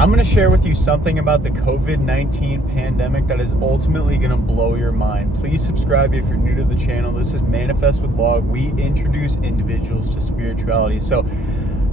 I'm going to share with you something about the COVID-19 pandemic that is ultimately going to blow your mind. Please subscribe if you're new to the channel. This is Manifest with Log. We introduce individuals to spirituality. So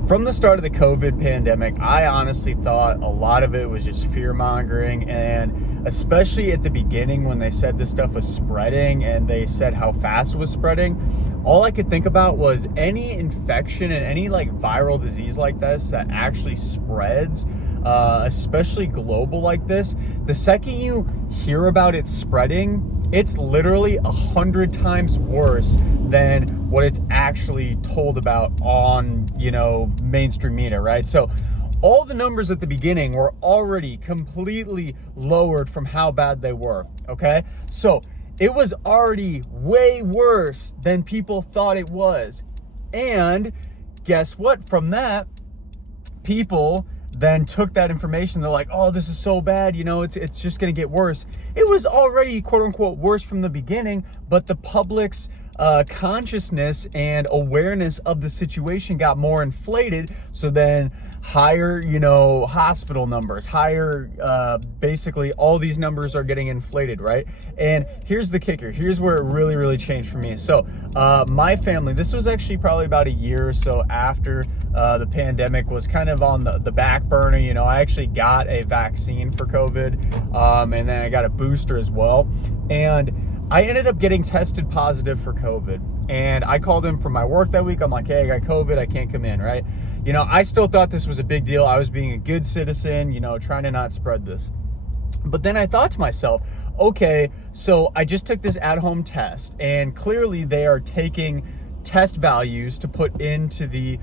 from the start of the COVID pandemic, I honestly thought a lot of it was just fear-mongering, and especially at the beginning when they said this stuff was spreading and they said how fast it was spreading, all I could think about was any infection and any like viral disease like this that actually spreads, especially global like this, the second you hear about it spreading, it's literally 100 times worse than what it's actually told about on, mainstream media, right? So all the numbers at the beginning were already completely lowered from how bad they were, okay? So it was already way worse than people thought it was. And guess what? From that, people then took that information. They're like, oh, this is so bad. It's just going to get worse. It was already, quote unquote, worse from the beginning, but the public's consciousness and awareness of the situation got more inflated. So then higher, hospital numbers, higher, basically all these numbers are getting inflated, right? And here's the kicker. Here's where it really, really changed for me. So my family, this was actually probably about a year or so after the pandemic was kind of on the back burner. I actually got a vaccine for COVID, and then I got a booster as well. And I ended up getting tested positive for COVID, and I called in for my work that week. I'm like, hey, I got COVID, I can't come in, right? I still thought this was a big deal. I was being a good citizen, trying to not spread this. But then I thought to myself, okay, so I just took this at-home test, and clearly they are taking test values to put into the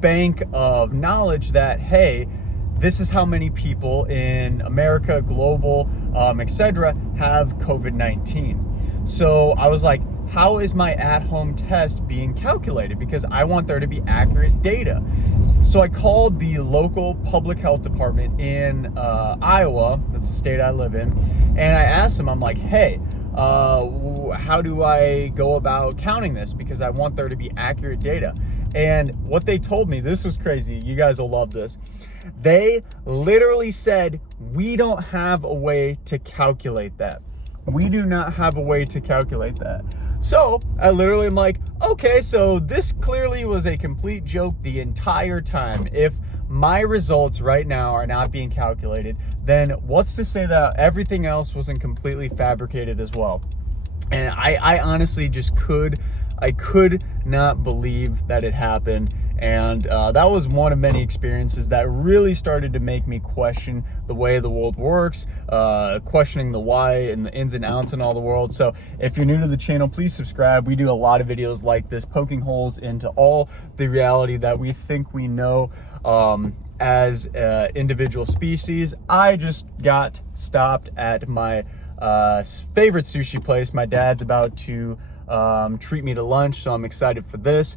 bank of knowledge that, hey, this is how many people in America, global, etc., have COVID-19. So I was like, how is my at-home test being calculated? Because I want there to be accurate data. So I called the local public health department in Iowa, that's the state I live in, and I asked them, I'm like, hey, how do I go about counting this? Because I want there to be accurate data. And what they told me, this was crazy. You guys will love this. They literally said, we don't have a way to calculate that. We do not have a way to calculate that. So I literally am like, okay, so this clearly was a complete joke the entire time. If my results right now are not being calculated, then what's to say that everything else wasn't completely fabricated as well? And I honestly just could not believe that it happened. And that was one of many experiences that really started to make me question the way the world works, questioning the why and the ins and outs in all the world. So if you're new to the channel, please subscribe. We do a lot of videos like this, poking holes into all the reality that we think we know as individual species. I just got stopped at my favorite sushi place. My dad's about to treat me to lunch, so I'm excited for this.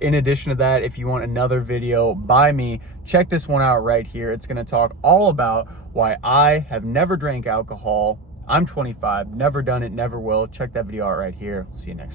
In addition to that, if you want another video by me, check this one out right here. It's going to talk all about why I have never drank alcohol. I'm 25, never done it, never will. Check that video out right here. We'll see you next time.